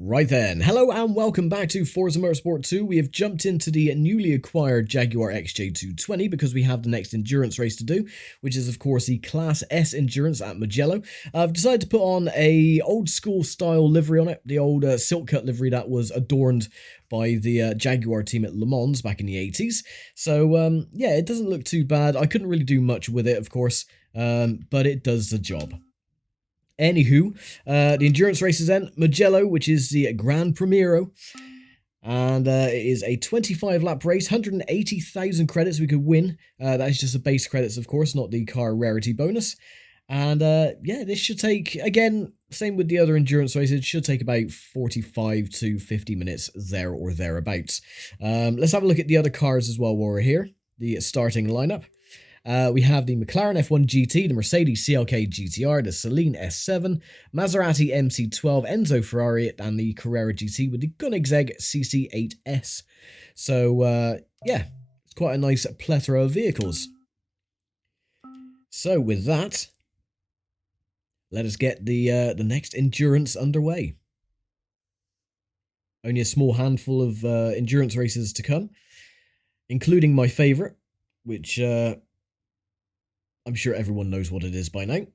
Right then, hello and welcome back to Forza Motorsport 2. We have jumped into the newly acquired Jaguar XJ220 because we have the next endurance race to do, which is of course the Class S endurance at Mugello. I've decided to put on a old school style livery on it, the old silk cut livery that was adorned by the Jaguar team at Le Mans back in the 80s. So yeah, it doesn't look too bad. I couldn't really do much with it, of course, but it does the job. Anywho, the endurance race is in Mugello, which is the Gran Premiero, and it is a 25-lap race, 180,000 credits we could win. That is just the base credits, of course, not the car rarity bonus. And yeah, this should take, again, same with the other endurance races, it should take about 45 to 50 minutes there or thereabouts. Let's have a look at the other cars as well while we're here, the starting lineup. We have the McLaren F1 GT, the Mercedes CLK GTR, the Saleen S7, Maserati MC12, Enzo Ferrari, and the Carrera GT with the Koenigsegg CC8S. So, yeah, it's quite a nice plethora of vehicles. So, with that, let us get the next endurance underway. Only a small handful of endurance races to come, including my favourite, which I'm sure everyone knows what it is by now.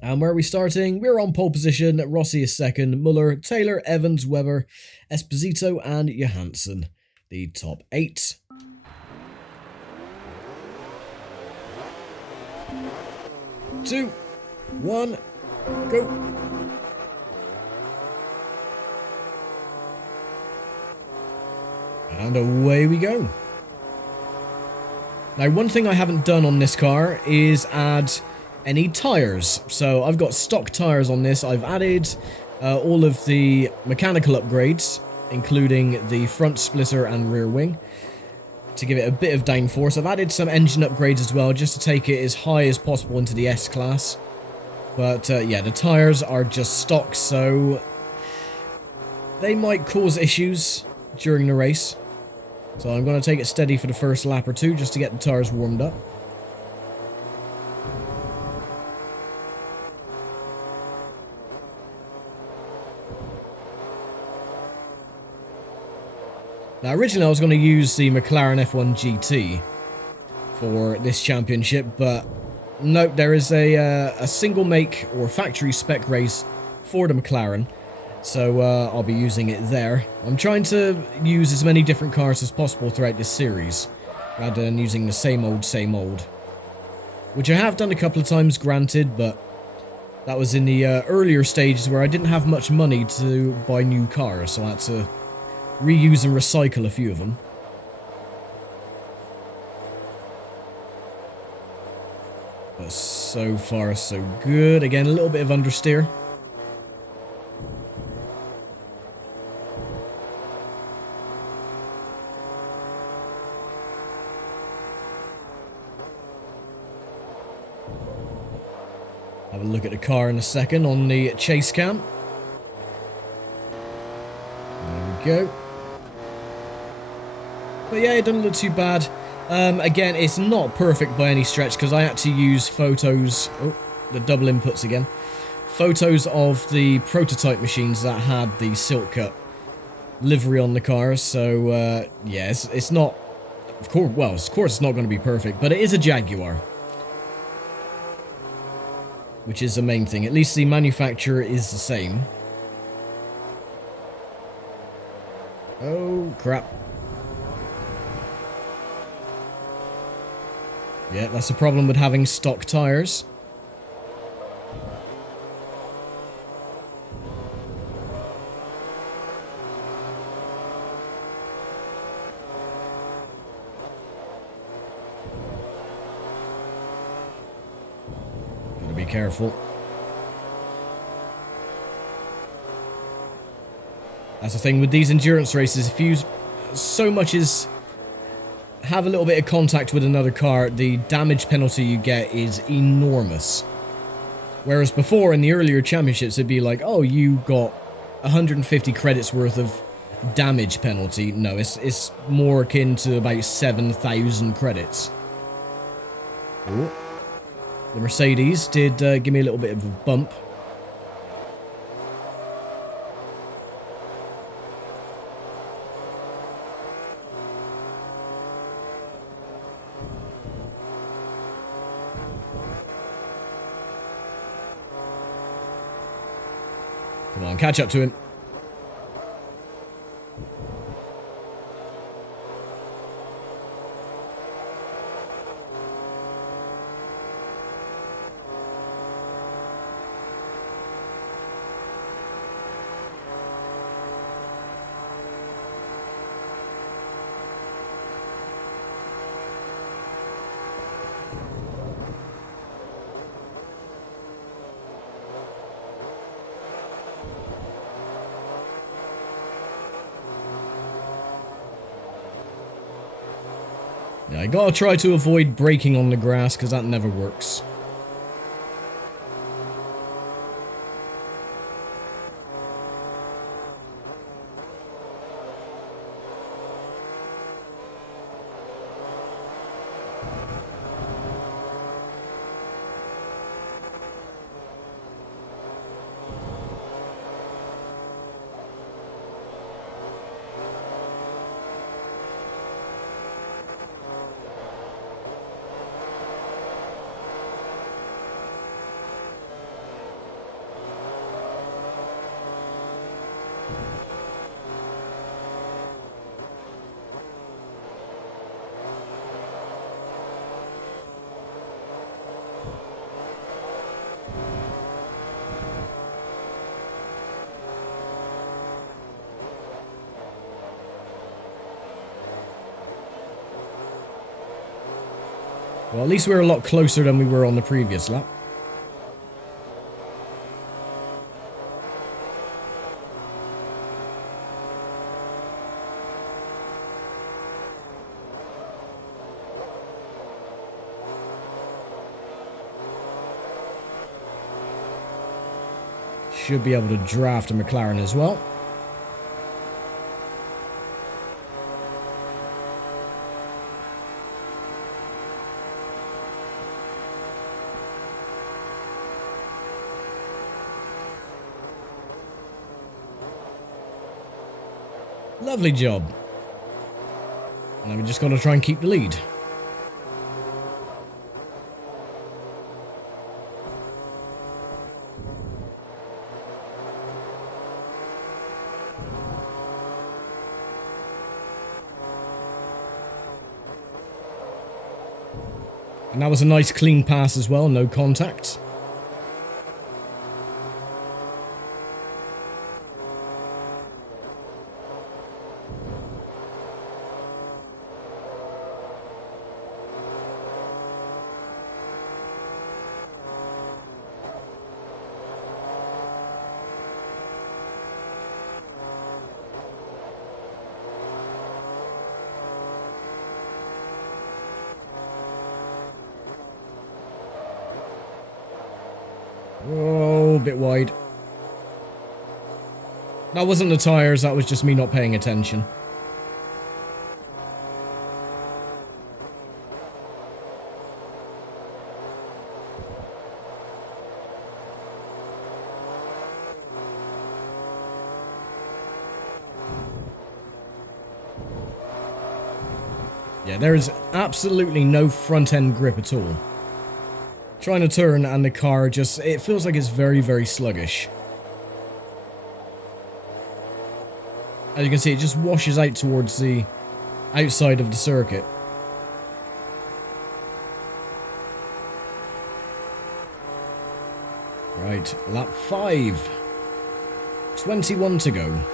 And where are we starting? We're on pole position. Rossi is second. Muller, Taylor, Evans, Webber, Esposito, and Johansson, the top 8. Two, one, go. And away we go. Now, one thing I haven't done on this car is add any tyres. So I've got stock tyres on this. I've added all of the mechanical upgrades, including the front splitter and rear wing, to give it a bit of downforce. I've added some engine upgrades as well, just to take it as high as possible into the S-Class. But yeah, the tyres are just stock, so they might cause issues during the race. So I'm going to take it steady for the first lap or two, just to get the tyres warmed up. Now, originally I was going to use the McLaren F1 GT for this championship, but nope, there is a single make or factory spec race for the McLaren. So I'll be using it there. I'm trying to use as many different cars as possible throughout this series, rather than using the same old. Which I have done a couple of times, granted, but that was in the earlier stages where I didn't have much money to buy new cars, so I had to reuse and recycle a few of them. But so far, so good. Again, a little bit of understeer. Have a look at the car in a second on the chase cam. There we go. But yeah, it doesn't look too bad. Again, it's not perfect by any stretch because I had to use photos. Oh, the double inputs again. Photos of the prototype machines that had the silk cut livery on the cars. So yeah, it's not. Of course, well, of course, it's not going to be perfect, but it is a Jaguar, which is the main thing. At least the manufacturer is the same. Oh, crap. Yeah, that's the problem with having stock tyres. Gotta be careful. That's the thing with these endurance races. If you so much as have a little bit of contact with another car, the damage penalty you get is enormous. Whereas before, in the earlier championships, it'd be like, oh, you got 150 credits worth of damage penalty. No, it's more akin to about 7,000 credits. Ooh. The Mercedes did give me a little bit of a bump. Come on, catch up to him. Yeah, I gotta try to avoid braking on the grass, because that never works. Well, at least we're a lot closer than we were on the previous lap. Should be able to draft a McLaren as well. Lovely job. Now we just got to try and keep the lead. And that was a nice clean pass as well, no contact. Oh, a bit wide. That wasn't the tyres, that was just me not paying attention. Yeah, there is absolutely no front end grip at all. Trying to turn and the car just, it feels like it's very, very sluggish. As you can see, it just washes out towards the outside of the circuit. Right, lap 5. 21 to go.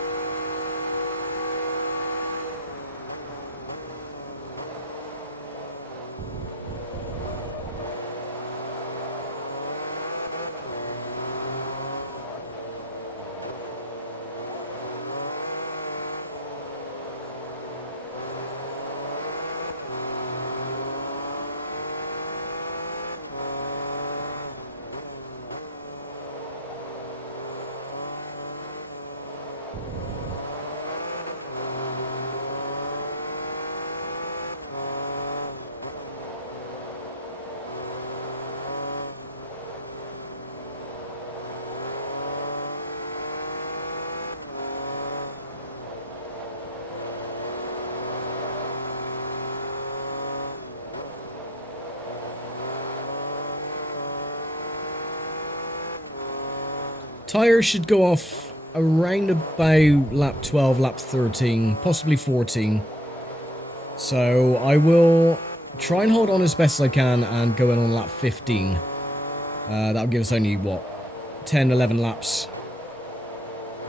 Tires should go off around about lap 12, lap 13, possibly 14. So I will try and hold on as best as I can and go in on lap 15. That'll give us only, what, 10, 11 laps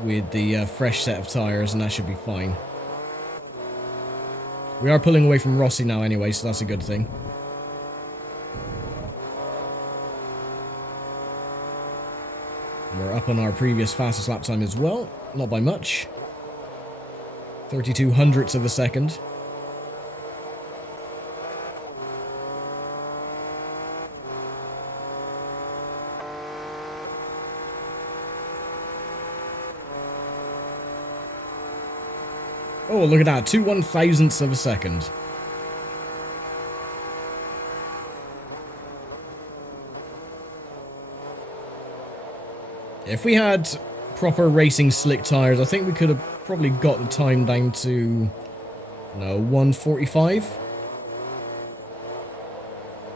with the fresh set of tyres, and that should be fine. We are pulling away from Rossi now anyway, so that's a good thing. We're up on our previous fastest lap time as well, not by much. 32 hundredths of a second. Oh, look at that, 2 1,000ths of a second. If we had proper racing slick tyres, I think we could have probably got the time down to, no, 1:45.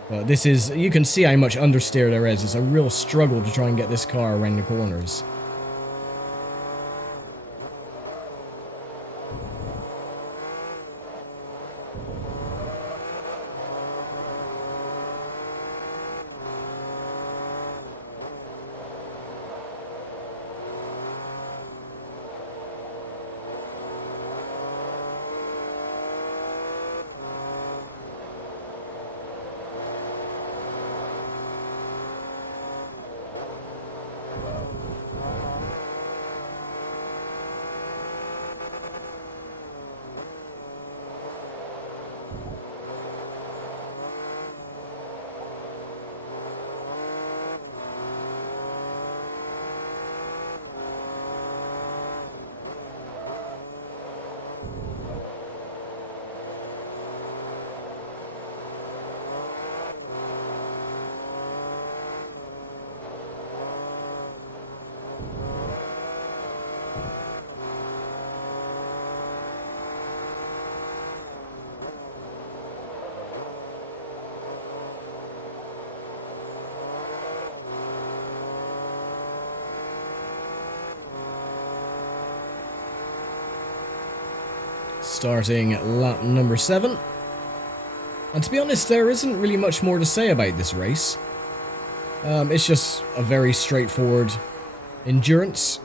But this is, you can see how much understeer there is. It's a real struggle to try and get this car around the corners. Starting at lap number 7. And to be honest, there isn't really much more to say about this race. It's just a very straightforward endurance.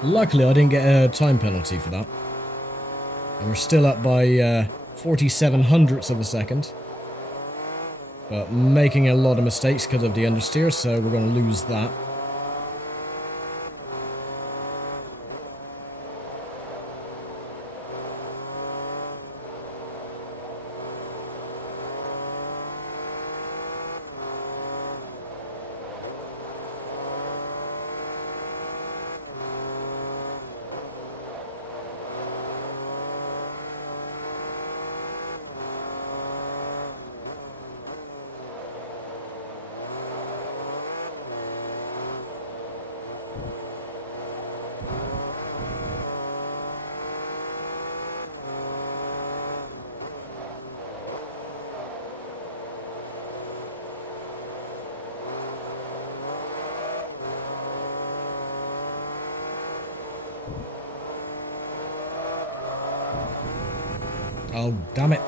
Luckily, I didn't get a time penalty for that. And we're still up by 47 hundredths of a second. but making a lot of mistakes because of the understeer, so we're going to lose that. Oh, damn it.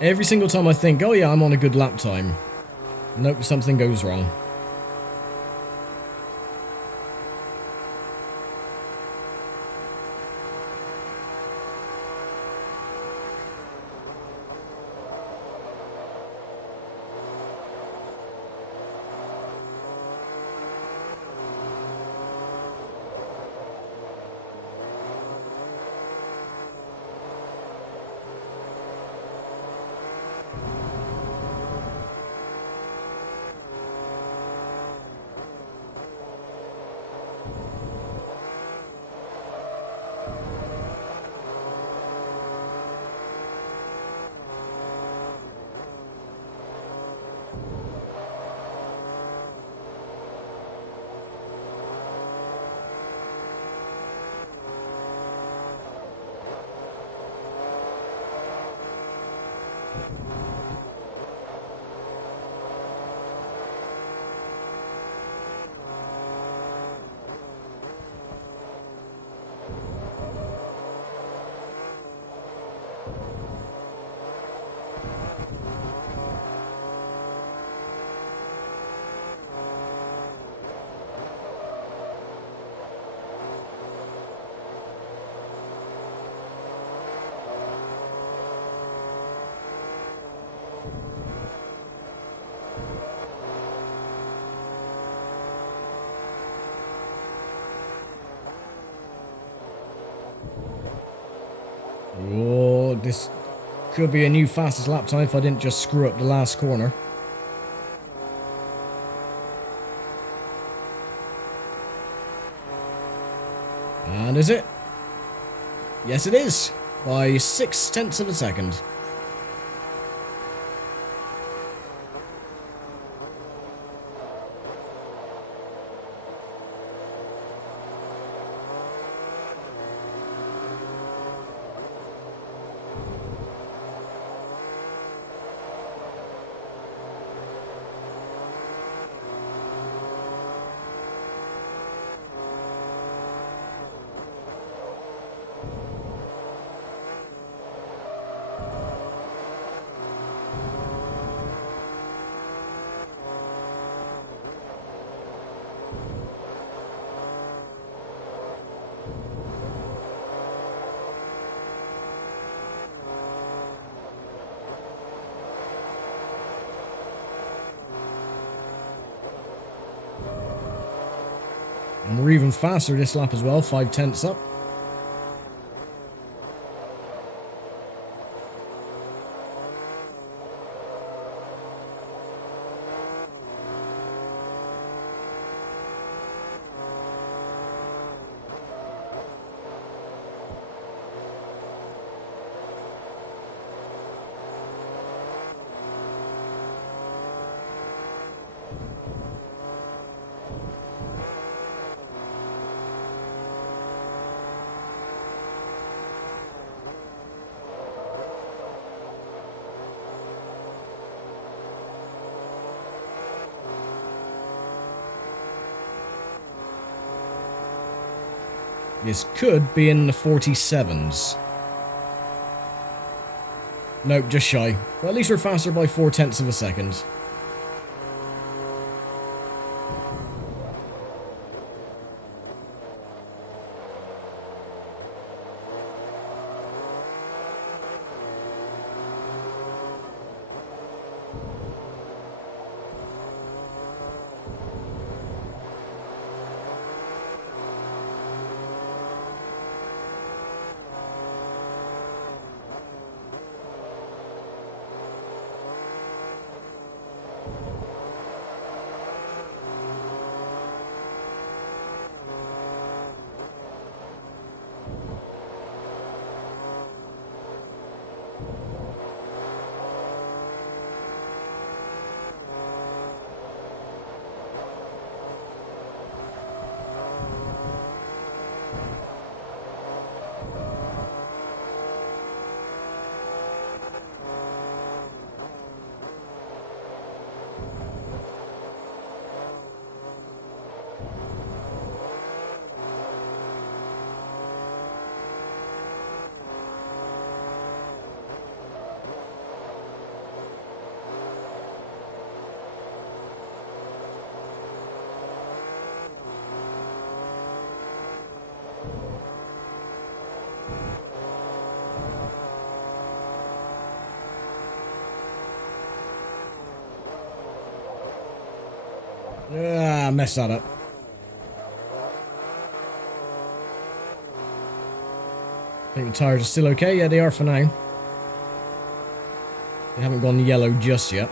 Every single time I think, oh yeah, I'm on a good lap time. Nope, something goes wrong. Oh, this could be a new fastest lap time if I didn't just screw up the last corner. And is it? Yes, it is. By 0.6 of a second. And we're even faster this lap as well, 0.5 up. This could be in the 47s. Nope, just shy. Well, at least we're faster by 0.4 of a second. Ah, messed that up. I think the tires are still okay. Yeah, they are for now. They haven't gone yellow just yet.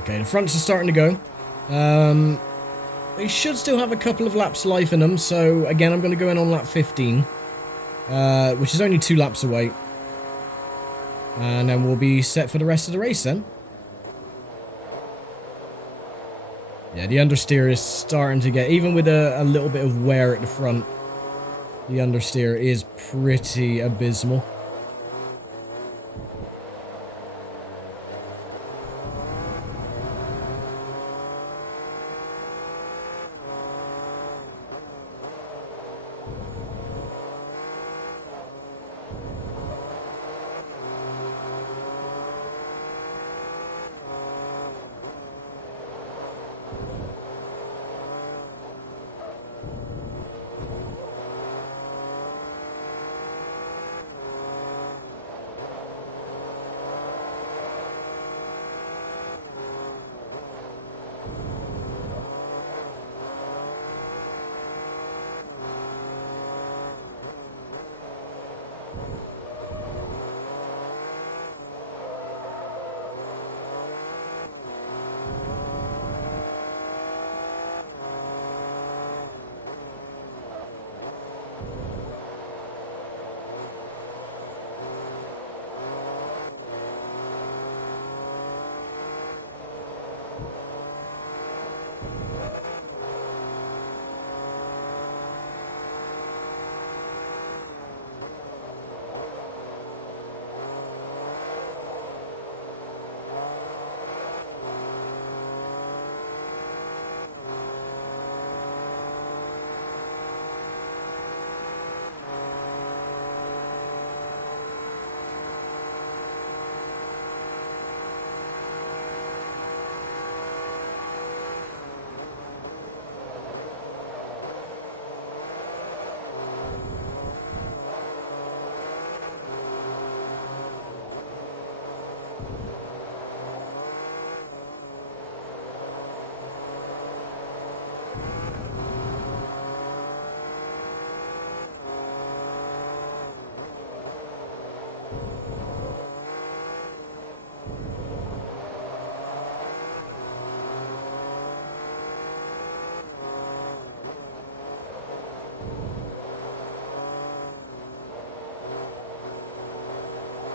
Okay, the fronts are starting to go. They should still have a couple of laps life in them, so again, I'm going to go in on lap 15, which is only 2 laps away. And then we'll be set for the rest of the race then. Yeah, the understeer is starting to get, even with a little bit of wear at the front, the understeer is pretty abysmal.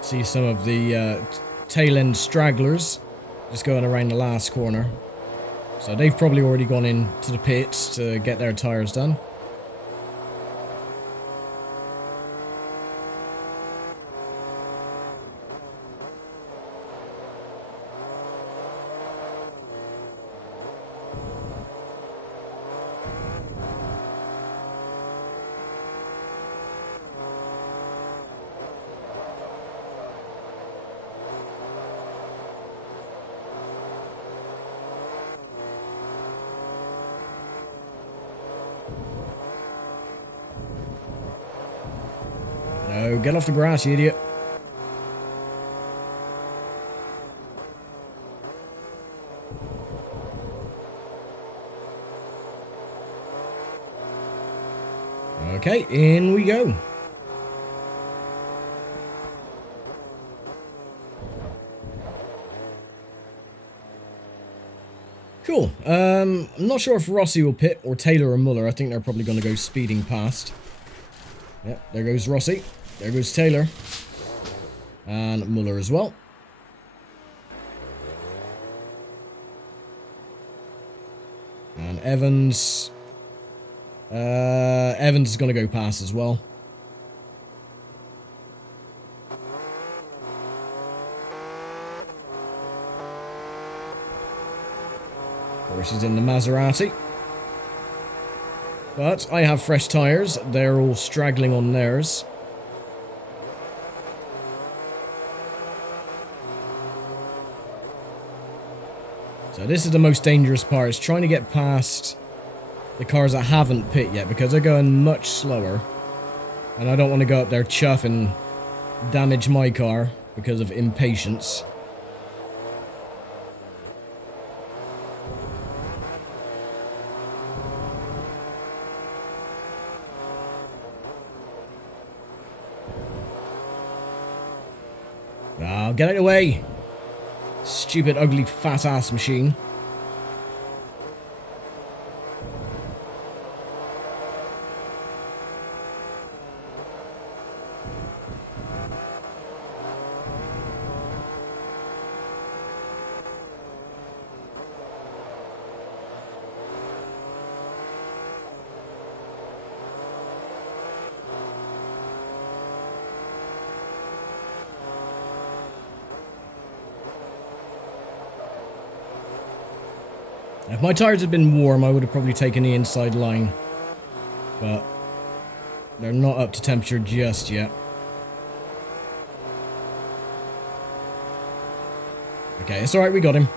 See some of the tail end stragglers just going around the last corner. So they've probably already gone into the pits to get their tyres done. No, get off the grass, you idiot. Okay, in we go. Cool. I'm not sure if Rossi will pit or Taylor or Muller. I think they're probably going to go speeding past. Yep, there goes Rossi. There goes Taylor. And Muller as well. And Evans. Evans is going to go past as well. Of course, he's in the Maserati. But I have fresh tyres. They're all straggling on theirs. So this is the most dangerous part, is trying to get past the cars that haven't pit yet, because they're going much slower. And I don't want to go up there chuff and damage my car because of impatience. Oh, get out of the way! Stupid, ugly, fat-ass machine. If my tyres had been warm, I would have probably taken the inside line. But they're not up to temperature just yet. Okay, it's alright, we got him.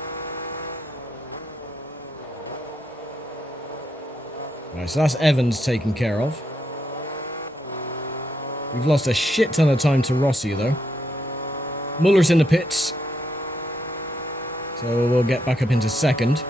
Right, so that's Evans taken care of. We've lost a shit ton of time to Rossi, though. Muller's in the pits. So we'll get back up into second.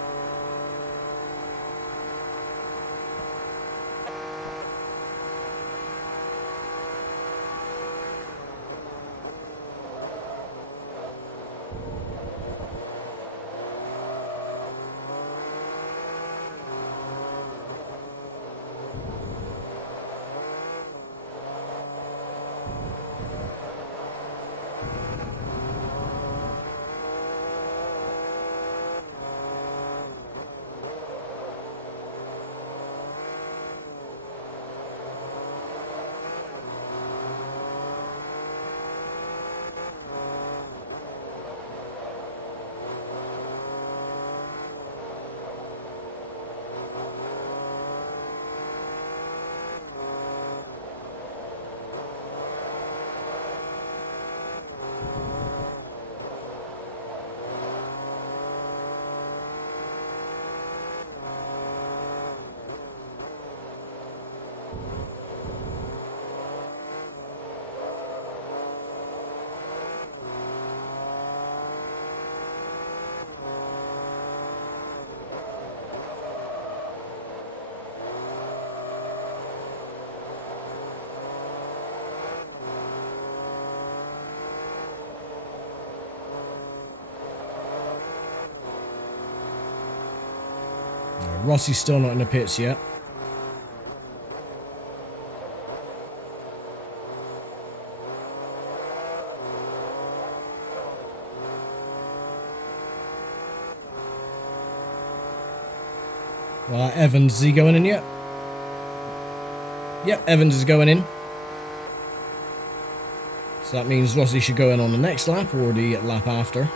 Rossi's still not in the pits yet. Evans, is he going in yet? Yep, Evans is going in. So that means Rossi should go in on the next lap or the lap after.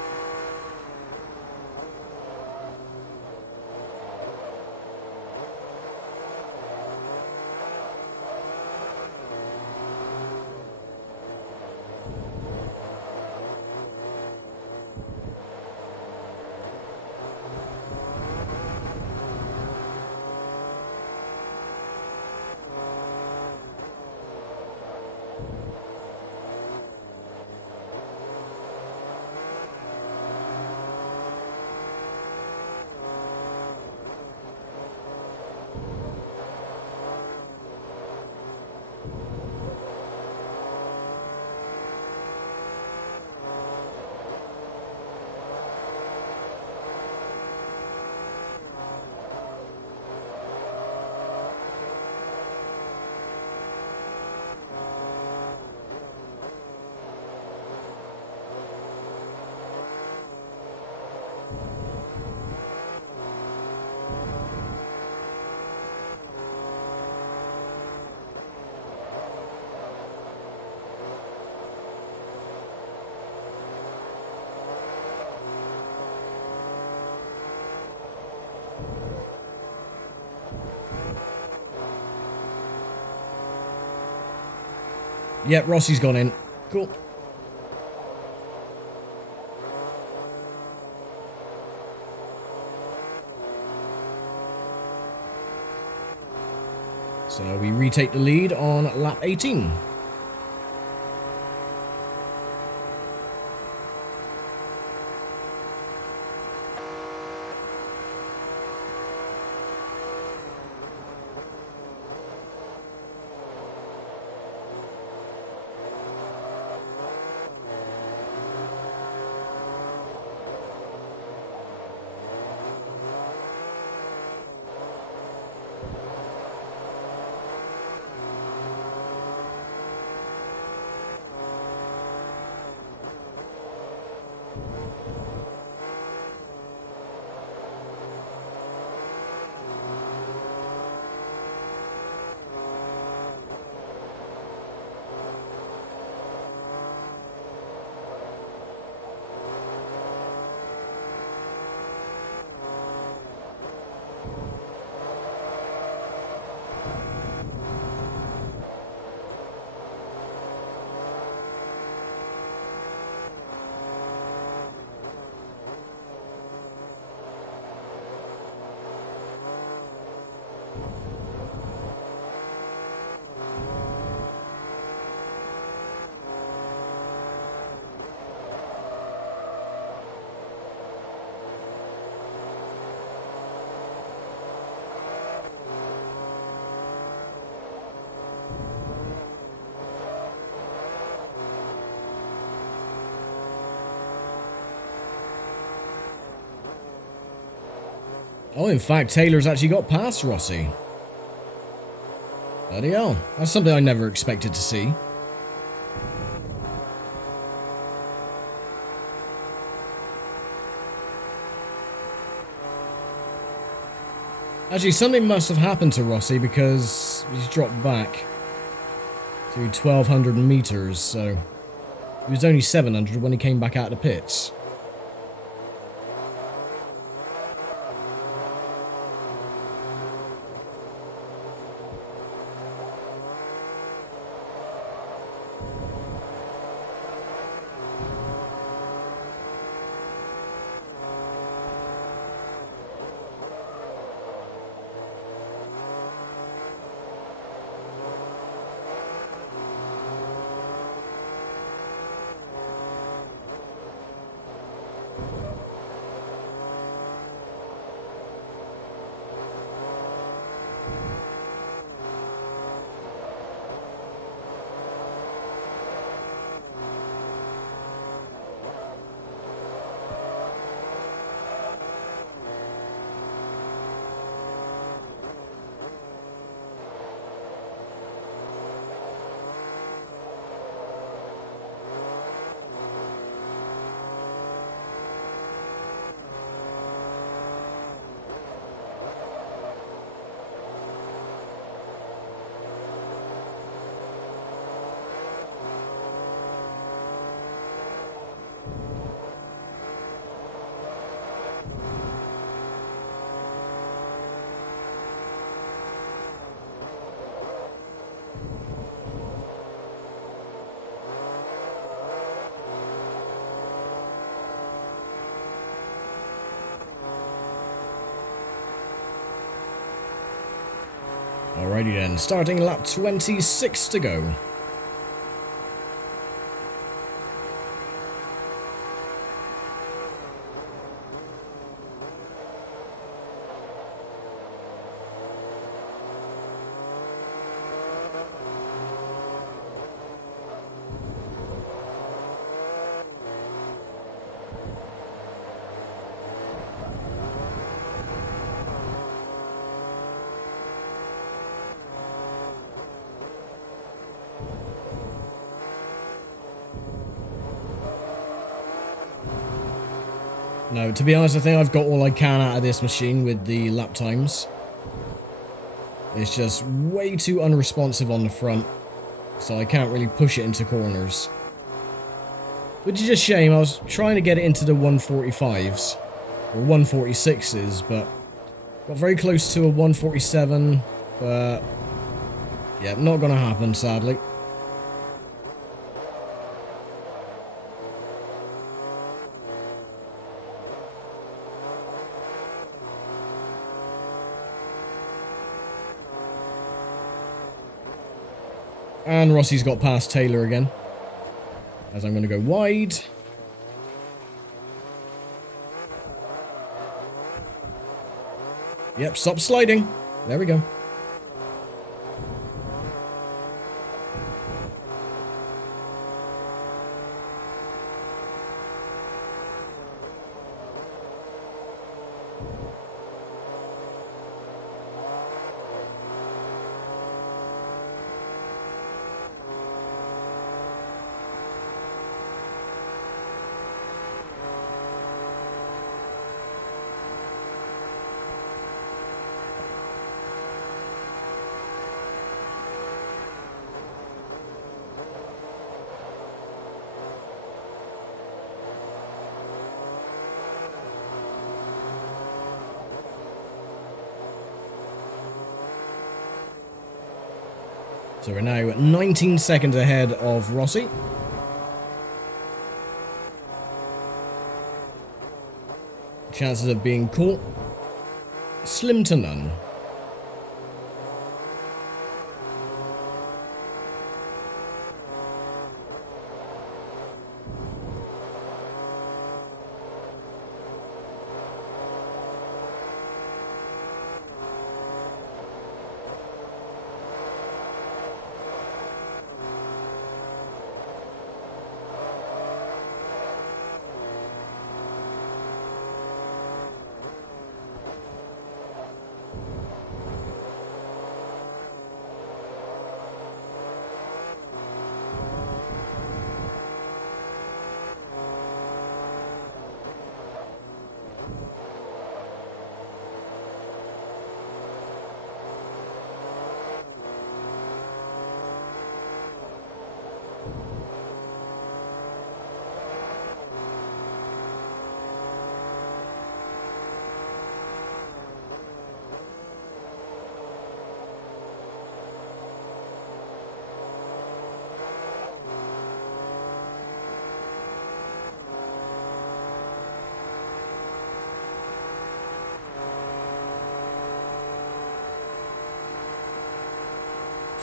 Yep, Rossi's gone in. Cool. So we retake the lead on lap 18. Oh, in fact, Taylor's actually got past Rossi. Bloody hell. That's something I never expected to see. Actually, something must have happened to Rossi because he's dropped back to 1,200 meters, so he was only 700 when he came back out of the pits. Alrighty then, starting lap 26 to go. No, to be honest, I think I've got all I can out of this machine with the lap times. It's just way too unresponsive on the front, so I can't really push it into corners. Which is a shame. I was trying to get it into the 145s, or 146s, but got very close to a 147, but yeah, not gonna happen, sadly. And Rossi's got past Taylor again, as I'm going to go wide. Yep, stop sliding. There we go. So we're now 19 seconds ahead of Rossi. Chances of being caught, slim to none.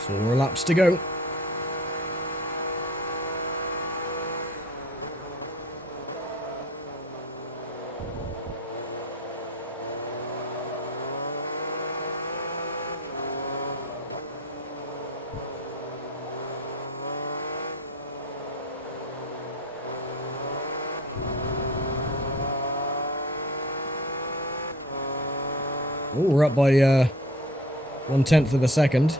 Four laps to go. Oh, we're up by 1/10 of a second.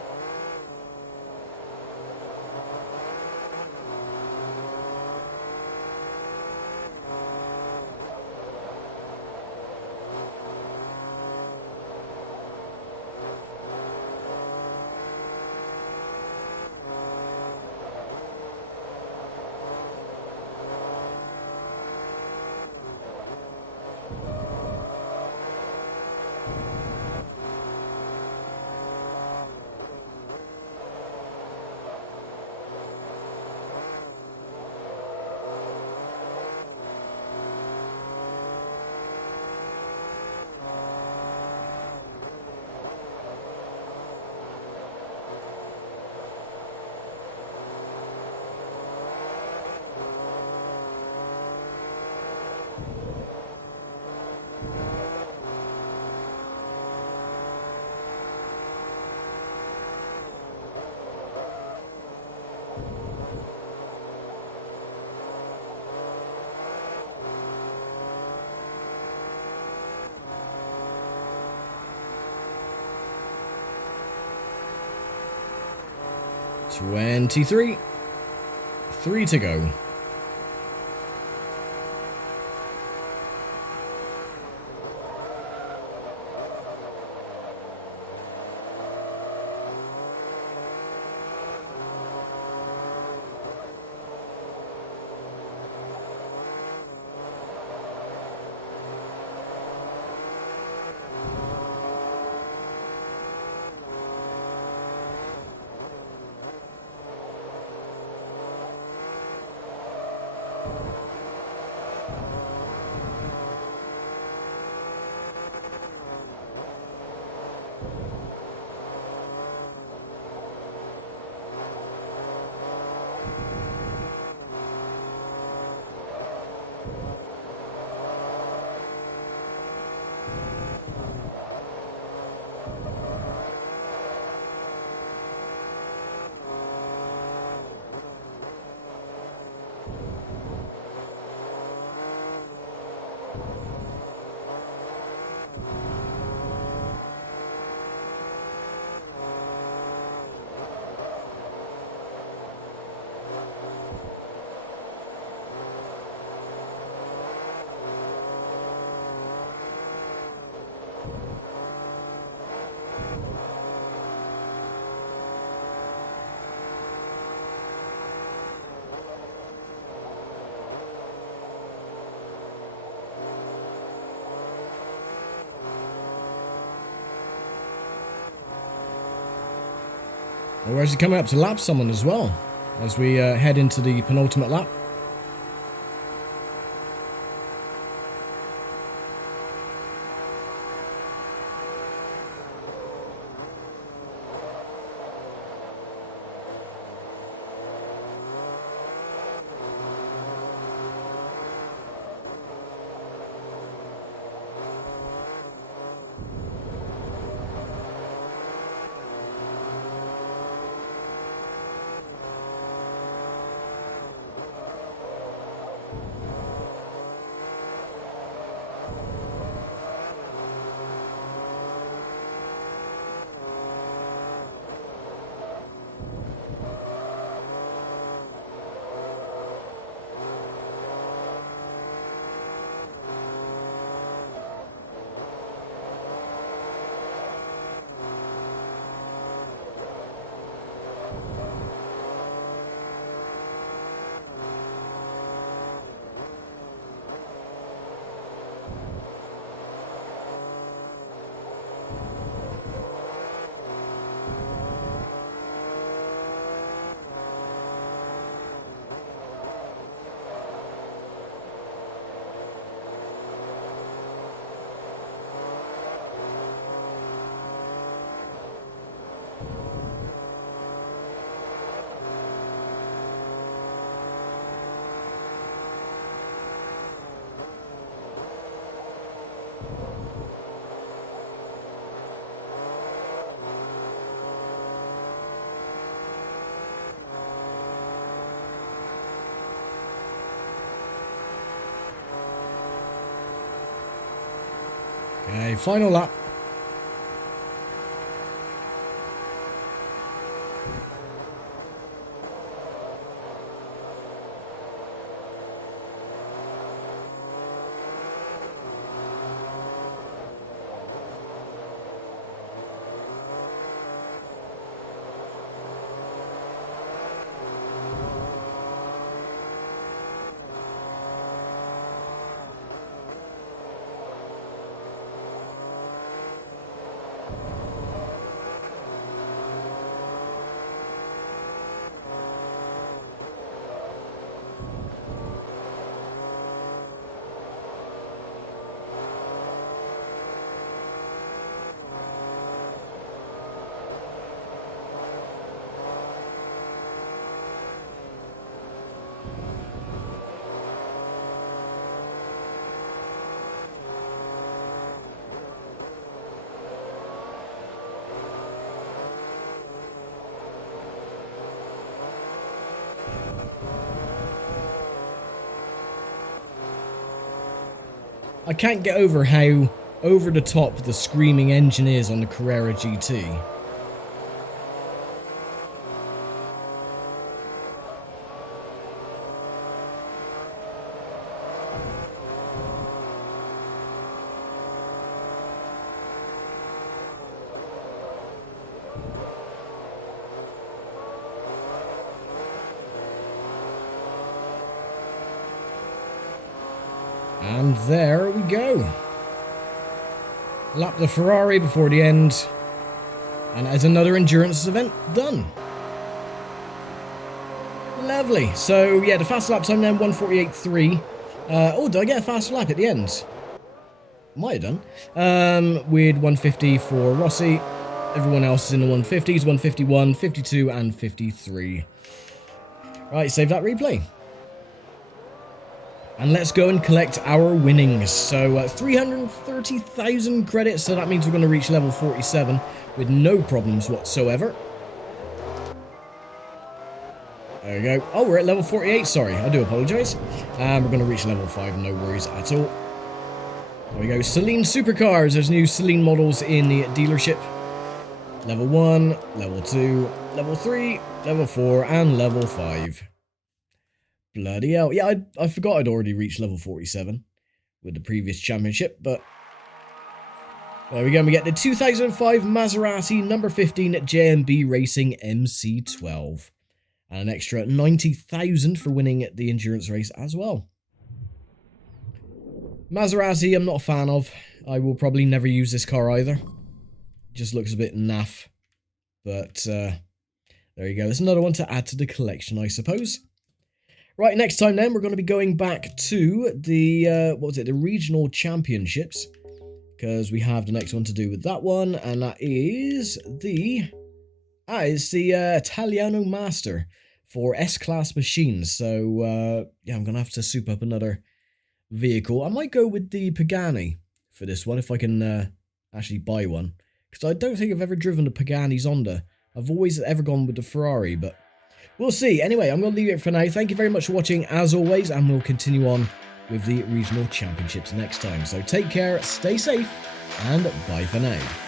23. 3 to go. We're actually coming up to lap someone as well, as we head into the penultimate lap. Okay, final lap. I can't get over how over the top the screaming engine is on the Carrera GT. And there we go. Lap the Ferrari before the end. And as another endurance event done. Lovely. So, yeah, the fast lap time then, 1:48.3. Oh, did I get a fast lap at the end? Might have done. With 150 for Rossi. Everyone else is in the 150s, 151, 52, and 53. Right, save that replay. And let's go and collect our winnings. So 330,000 credits, so that means we're going to reach level 47 with no problems whatsoever. There we go. Oh, we're at level 48, sorry, I do apologise. We're going to reach level 5, no worries at all. There we go, Celine Supercars. There's new Celine models in the dealership. Level 1, level 2, level 3, level 4, and level 5. Bloody hell. Yeah, I forgot I'd already reached level 47 with the previous championship, but there we go. We get the 2005 Maserati number 15 JMB Racing MC12. And an extra 90,000 for winning the endurance race as well. Maserati, I'm not a fan of. I will probably never use this car either. Just looks a bit naff. But there you go. There's another one to add to the collection, I suppose. Right, next time then, we're going to be going back to the, what was it, the regional championships. Because we have the next one to do with that one. And that is the, it's the Italiano Master for S-Class machines. So, yeah, I'm going to have to soup up another vehicle. I might go with the Pagani for this one, if I can actually buy one. Because I don't think I've ever driven the Pagani Zonda. I've always ever gone with the Ferrari, but we'll see. Anyway, I'm going to leave it for now. Thank you very much for watching, as always, and we'll continue on with the regional championships next time. So take care, stay safe, and bye for now.